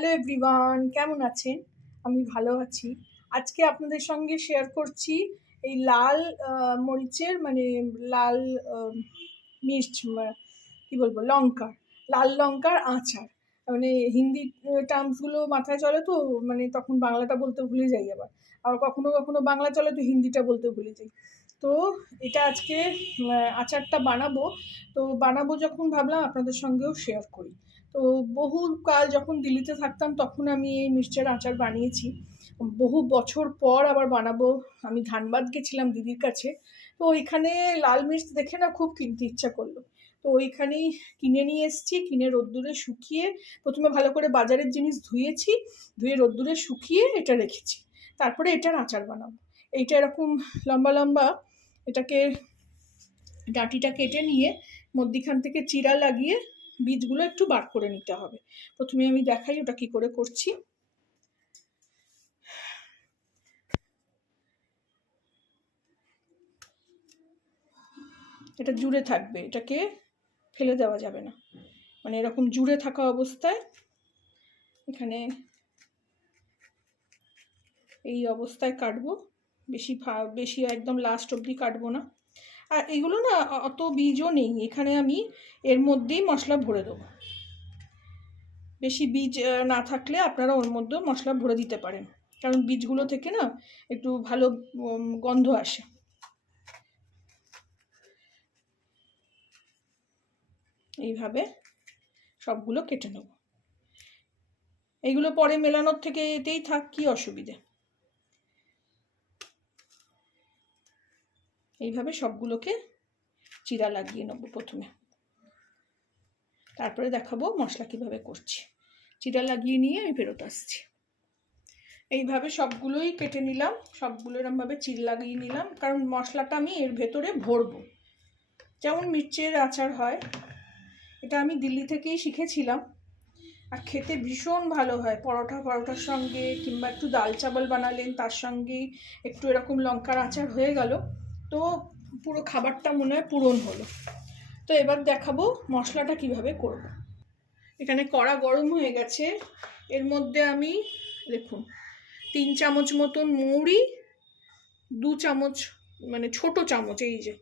Hello everyone, কেমন আছেন? আমি ভালো আছি। আজকে আপনাদের সঙ্গে শেয়ার করছি এই লাল মরিচের মানে লাল আ মির্চ কী বলবো লঙ্কার, লাল লঙ্কার আচার। মানে হিন্দি টার্মসগুলো মাথায় চলে তো মানে তখন বাংলাটা বলতে ভুলে যাই আবার। আবার কখনো, কখনো বাংলা চলে তো হিন্দিটা বলতে ভুলে যাই। তো এটা আজকে আচারটা বানাবো। তো বানাবো যখন ভাবলাম আপনাদের সঙ্গেও শেয়ার করি। তো বহুকাল যখন দিল্লিতে থাকতাম তখন আমি এই মির্চের আচার বানিয়েছি। বহু বছর পর আবার বানাবো। আমি ধানবাদ গেছিলাম দিদির কাছে। তো ওইখানে লাল মির্চ দেখে না খুব কিনতে ইচ্ছা করলো। তো ওইখানেই কিনে নিয়ে এসেছি, কিনে রোদ্দুরে শুকিয়ে প্রথমে ভালো করে বাজারের জিনিস ধুয়েছি, ধুয়ে রোদ্দুরে শুকিয়ে এটা রেখেছি। তারপরে এটার আচার বানাবো। এইটা এরকম লম্বা লম্বা এটাকে ডাঁটিটা কেটে নিয়ে মধ্যিখান থেকে চিরা লাগিয়ে বীজগুলো একটু বার করে নিতে হবে। প্রথমে আমি দেখাই ওটা কি করে করছি। এটা জুড়ে থাকবে, এটাকে ফেলে দেওয়া যাবে না। মানে এরকম জুড়ে থাকা অবস্থায় এখানে এই অবস্থায় কাটবো। বেশি একদম লাস্ট অবধি কাটবো না। আর এগুলো না অত বীজও নেই, এখানে আমি এর মধ্যেই মশলা ভরে দেবো। বেশি বীজ না থাকলে আপনারা ওর মধ্যেও মশলা ভরে দিতে পারেন, কারণ বীজগুলো থেকে না একটু ভালো গন্ধ আসে। এইভাবে সবগুলো কেটে নেব। এইগুলো পরে মেলানোর থেকে এতেই থাক, কি অসুবিধে। এইভাবে সবগুলোকে চিরা লাগিয়ে নেব প্রথমে, তারপরে দেখাবো মশলা কিভাবে করছি। চিরা লাগিয়ে নিয়ে আমি ফেরত আসছি। এইভাবে সবগুলোই কেটে নিলাম, সবগুলো এরমভাবে চির লাগিয়ে নিলাম, কারণ মশলাটা আমি এর ভেতরে ভরবো। যেমন মির্চের আচার হয়, এটা আমি দিল্লি থেকেই শিখেছিলাম। আর খেতে ভীষণ ভালো হয় পরোটার সঙ্গে, কিংবা একটু ডাল চাবল বানালেন তার সঙ্গেই একটু এরকম লঙ্কার আচার হয়ে গেল, তো পুরো খাবারটা মনে হয় পূরণ হলো। তো এবার দেখাবো মশলাটা কিভাবে করব। এখানে কড়া গরম হয়ে গেছে, এর মধ্যে আমি দেখুন 3 চামচ মতন মৌরি, 2 চামচ মানে ছোট চামচ, এই যে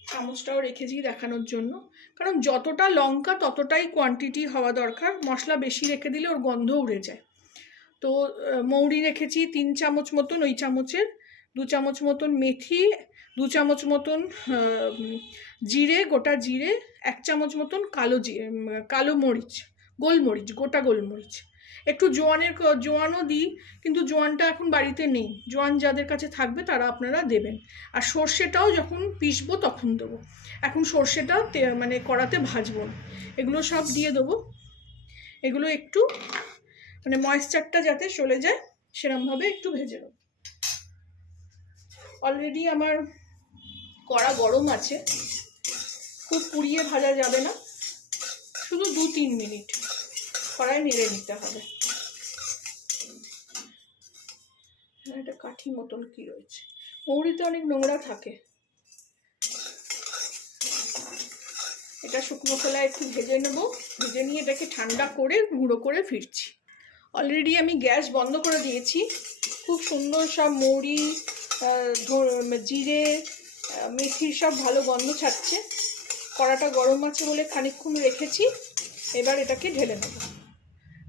চামচটাও রেখেছি দেখানোর জন্য, কারণ যতটা লঙ্কা ততটাই কোয়ান্টিটি হওয়া দরকার। মশলা বেশি রেখে দিলে ওর গন্ধ উড়ে যায়। তো মৌরি রেখেছি 3 চামচ মতন, ওই চামচের 2 চামচ মতন মেথি, 2 চামচ মতন জিরে, গোটা জিরে, 1 চামচ মতন কালো মরিচ, গোলমরিচ, গোটা গোলমরিচ। একটু জোয়ানও দিই, কিন্তু জোয়ানটা এখন বাড়িতে নেই। জোয়ান যাদের কাছে থাকবে তারা আপনারা দেবেন। আর সর্ষেটাও যখন পিসবো তখন দেবো, এখন সর্ষেটা মানে কড়াতে ভাজবো না। এগুলো সব দিয়ে দেবো। এগুলো একটু মানে ময়েশ্চারটা যাতে চলে যায় সেরমভাবে একটু ভেজে নেব। অলরেডি আমার কড়া গরম আছে, খুব পুড়িয়ে ভাজা যাবে না, শুধু 2-3 মিনিট কড়াই নেড়ে নিতে হবে। এটা কাঠি মতন কি রয়েছে, মৌরিতে অনেক নোংরা থাকে। এটা শুকনো খোলায় একটু ভেজে নেব, ভেজে নিয়ে এটাকে ঠান্ডা করে গুঁড়ো করে ফিরছি। অলরেডি আমি গ্যাস বন্ধ করে দিয়েছি। খুব সুন্দর সব মৌরি, জিরে, মেথির সব ভালো গন্ধ ছাড়ছে। কড়াটা গরম আছে বলে খানিকক্ষণ রেখেছি। এবার এটাকে ঢেলে নেব,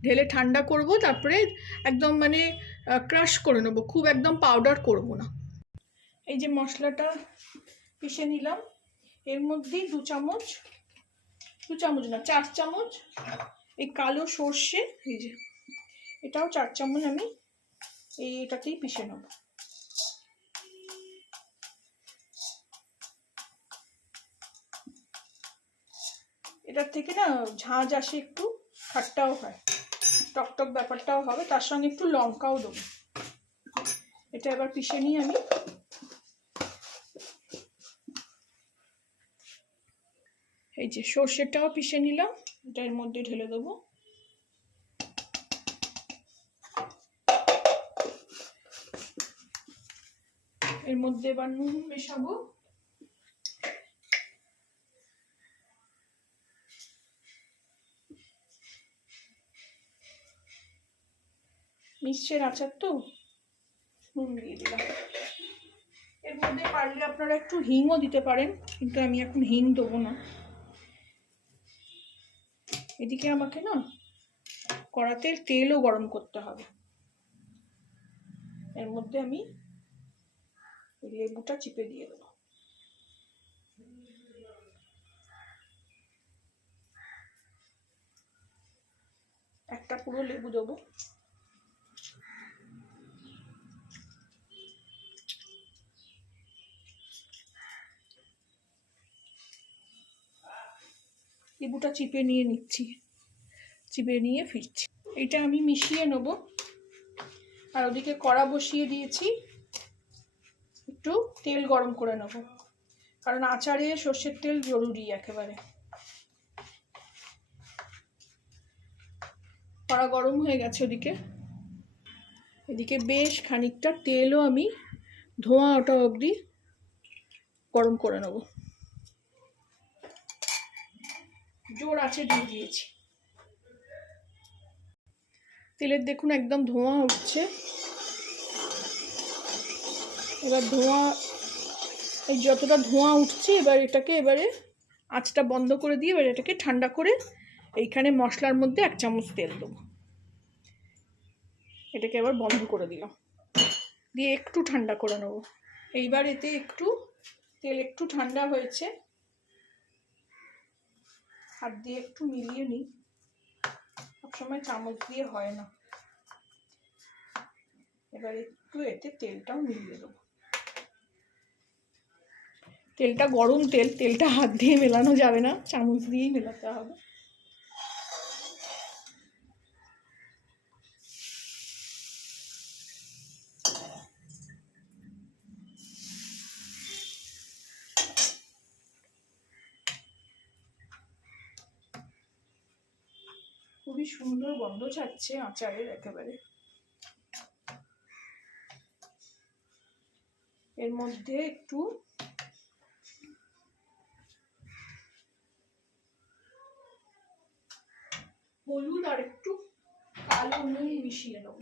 ঢেলে ঠান্ডা করব, তারপরে একদম মানে ক্রাশ করে নেব, খুব একদম পাউডার করব না। এই যে মশলাটা পিষে নিলাম, এর মধ্যেই 2 চামচ না 4 চামচ এই কালো সর্ষে, এই যে এটাও 4 চামচ আমি এটাতেই পিষে নেব। এটার থেকে না ঝাঁঝ আসে, একটু খাট্টাও হয়, টকটক ব্যাপারটাও হবে, তার সঙ্গে একটু লঙ্কাও দেবো। এটা এবার পিষে নিয়ে আমি এই যে সর্ষেটাও পিষে নিলাম, এটা এর মধ্যে ঢেলে দেবো। এর মধ্যে এবার নুন মেশাবো, মিক্সচার আচার তো নুন দিয়ে দিলাম। এর মধ্যে পারলে আপনারা একটু হিংও দিতে পারেন, কিন্তু আমি এখন হিং দেবো না। এদিকে আমাকে না কড়াতে তেলও গরম করতে হবে। এর মধ্যে আমি লেবুটা চিপে দিয়ে দেবো। একটা পুরো লেবু দেবো। লেবুটা চিপে নিয়ে নিচ্ছি, চিপে নিয়ে ফিরছি। এটা আমি মিশিয়ে নেব। আর ওদিকে কড়া বসিয়ে দিয়েছি, একটু তেল গরম করে নেব, কারণ আচারে সর্ষের তেল জরুরি একেবারে। কড়া গরম হয়ে গেছে ওদিকে। এদিকে বেশ খানিকটা তেলও আমি ধোঁয়া ওঠা অবধি গরম করে নেব। জোর আছে দিয়ে দিয়েছি। তেলের দেখুন একদম ধোঁয়া উঠছে। এবার এই যতটা ধোঁয়া উঠছে, এবারে আঁচটা বন্ধ করে দিয়ে এবার এটাকে ঠান্ডা করে এইখানে মশলার মধ্যে 1 চামচ তেল দেবো। এটাকে আবার বন্ধ করে দিলাম, দিয়ে একটু ঠান্ডা করে নেব। এইবার এতে তেল একটু ঠান্ডা হয়েছে, হাত দিয়ে একটু মিলিয়ে নিই, সবসময় চামচ দিয়ে হয় না। এবার একটু এতে তেলটাও মিলিয়ে দেবো। তেলটা গরম তেলটা হাত দিয়ে মেলানো যাবে না, চামচ দিয়েই মেলাতে হবে। খুবই সুন্দর গন্ধ ছাড়ছে আচারের একেবারে। এর মধ্যে একটু হলুদ আর একটু কালো নুন মিশিয়ে নেব।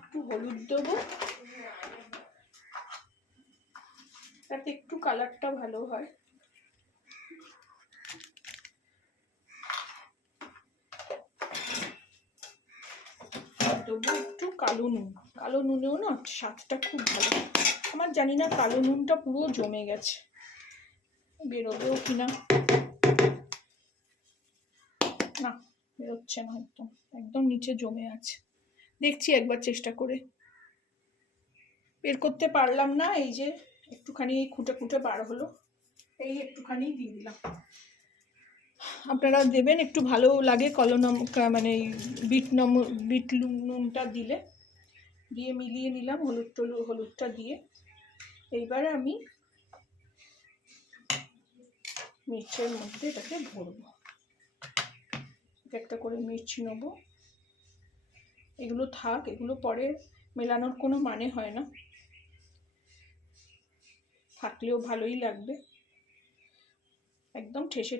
একটু হলুদ দেবো, তাতে একটু কালারটা ভালো হয়। দেবো একটু কালো নুনেও না স্বাদটা খুব ভালো। আমার জানি না কালো নুনটা পুরো জমে গেছে, বেরোবেও কিনা। না, বেরোচ্ছে না, একদম নিচে জমে আছে। দেখছি একবার চেষ্টা করে, বের করতে পারলাম না। এই যে একটুখানি খুঁটে বার হলো, এই একটুখানি দিয়ে দিলাম। আপনারা দেবেন, একটু ভালো লাগে মানে বিট নুনটা দিয়ে মিলিয়ে নিলাম হলুদটা দিয়ে। এইবারে আমি মির্চের মধ্যে এটাকে ভরবো। একটা করে মির্চ নেবো। এগুলো থাক, এগুলো পরে মেলানোর কোনো মানে হয় না, থাকলেও ভালোই লাগবে। একদম ঠেসে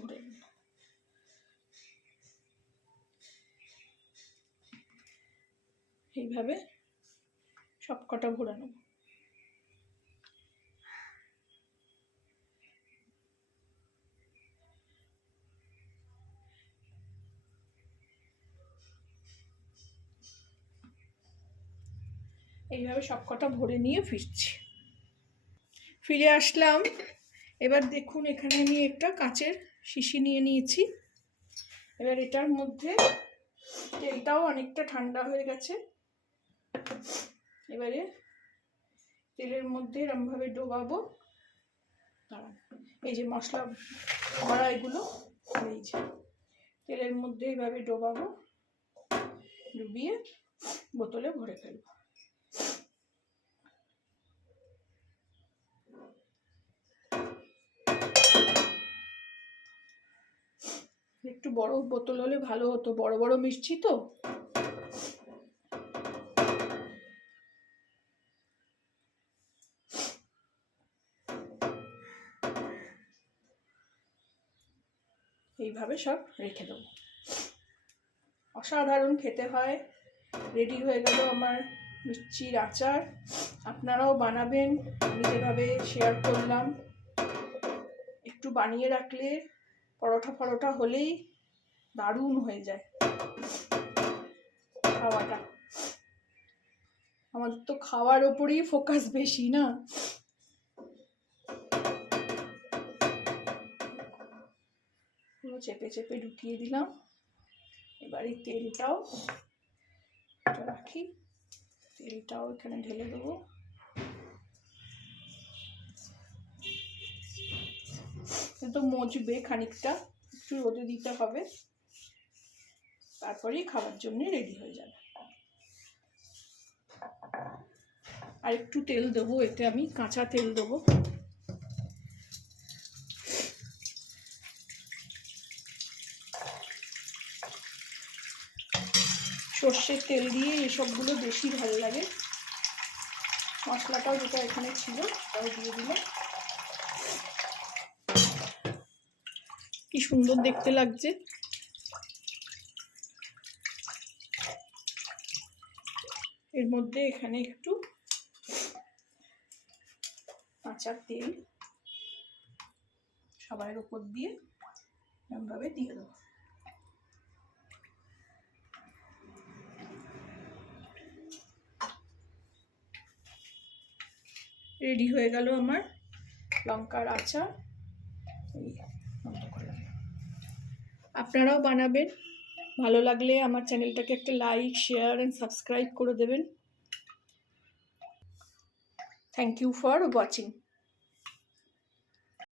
ভরে নেব। এইভাবে সবকটা ভরে নেব। এইভাবে সবকটা ভরে নিয়ে ফিরে আসলাম। এবার দেখুন, এখানে আমি একটা কাচের শিশি নিয়ে নিয়েছি। এবার এটার মধ্যে তেলটাও অনেকটা ঠান্ডা হয়ে গেছে। এবারে তেলের মধ্যে এরমভাবে ডোবাবো। এই যে মশলা ভরা এগুলো, এই যে তেলের মধ্যে এইভাবে ডোবাবো, ডুবিয়ে বোতলে ভরে ফেলবো। একটু বড় বোতল হলে ভালো হতো, বড় বড় মিষ্টি তো। এইভাবে সব রেখে দেবো। অসাধারণ খেতে হয়। রেডি হয়ে গেল আমার মিষ্টির আচার। আপনারাও বানাবেন, আমি যেভাবে শেয়ার করলাম। একটু বানিয়ে রাখলে পরোটা হলেই দারুণ হয়ে যায় খাওয়াটা। আমাদের তো খাওয়ার ওপরেই ফোকাস বেশি না। পুরো চেপে চেপে ঢুকিয়ে দিলাম। এবার এই তেলটাও রাখি, তেলটাও এখানে ঢেলে দেবো। তো মজবে খানিকটা, একটু রোদে দিতে হবে, তারপরেই খাওয়ার জন্য রেডি হয়ে যাবে। আর একটু তেল দেবো, এতে আমি কাঁচা তেল দেবো। সর্ষের তেল দিয়ে এসবগুলো বেশি ভালো লাগে। মশলাটাও যেটা এখানে ছিল তাও দিয়ে দিলে কি সুন্দর দেখতে লাগছে। এর মধ্যে এখানে একটু কাঁচা তেল সবার উপর দিয়ে এমনভাবে দিয়ে দেবো। রেডি হয়ে গেল আমার লঙ্কার আচার। আপনারাও বানাবেন। ভালো লাগলে আমার চ্যানেলটাকে একটা লাইক, শেয়ার অ্যান্ড সাবস্ক্রাইব করে দেবেন। Thank you for watching.